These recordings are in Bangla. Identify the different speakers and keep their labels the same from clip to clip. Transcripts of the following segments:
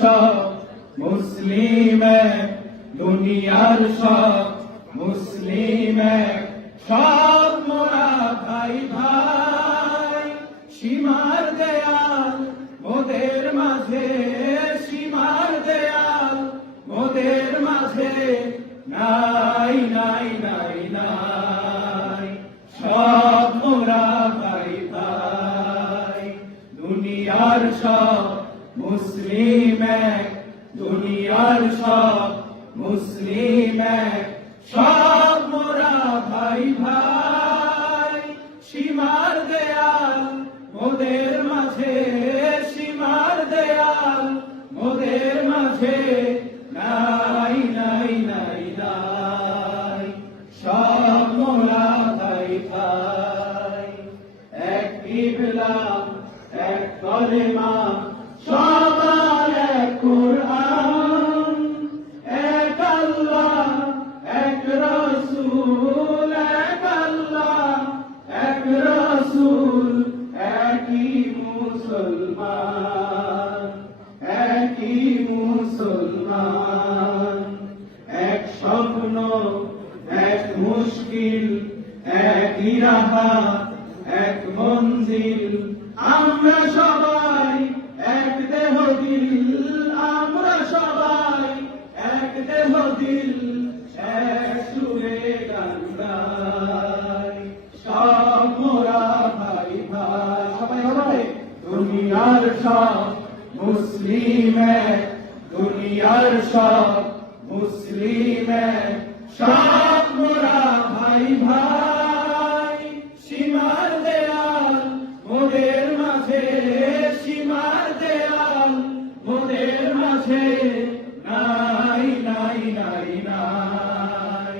Speaker 1: সব মুসলিম দুনিয়ার সব মুসলিম সব মোরা ভাই ভাই, সীমার দেয়াল মাঝে, সীমার দেয়াল, মোদের মাঝে নাই নাই নাই নাই। সব মোরা ভাই ভাই, দুনিয়ার সব মুসলিম দুনিয়ার সব। মুসলিম সব মোরা ভাই ভাই। সীমার দেয়াল, মোদের মাঝে, সীমার দেয়াল, মোদের মাঝে। নাই নাই নাই নাই, সব মোরা ভাই ভাই। এক কিবলা, এক কলেমা মুসলমান এক স্বপ্ন, এক মুশকিল, এক ইরাহা এক মঞ্জিল আমরা সবাই এক দেহ দিল। আমরা সবাই এক দেহ দিল। এক সুরে গান সব হবে? দুনিয়ার সব মুসলিম দুনিয়ার সব মুসলিম সব মোরা ভাই ভাই, সীমার দেয়াল, মোদের মাঝে, সীমার দেয়াল, মোদের মাঝে, নাই নাই নাই নাই,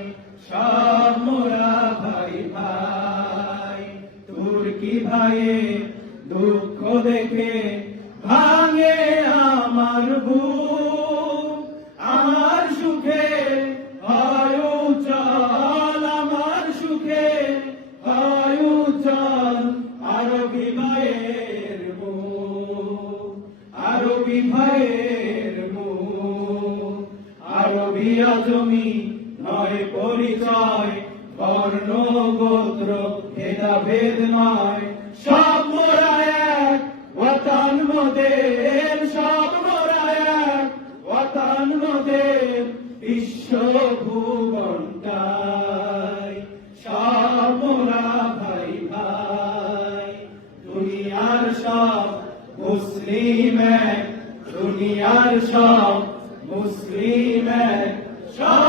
Speaker 1: সব মোরা ভাই ভাই। তুর্কি ভাইয়ে দুঃখ দেখে ভাঙে আমার বুক। আরবি ভাইয়ের মুখ। আরবি আজমি নয় পরিচয়, বর্ণ, গোত্র ভেদা নয়। সব মোরা এক ওয়াতান সব মোরা এক ওয়াতান মোদের বিশ্ব ভাই ভাই, দুনিয়ার সব মুসলিম এক। দুনিয়ার সব মুসলিমের সব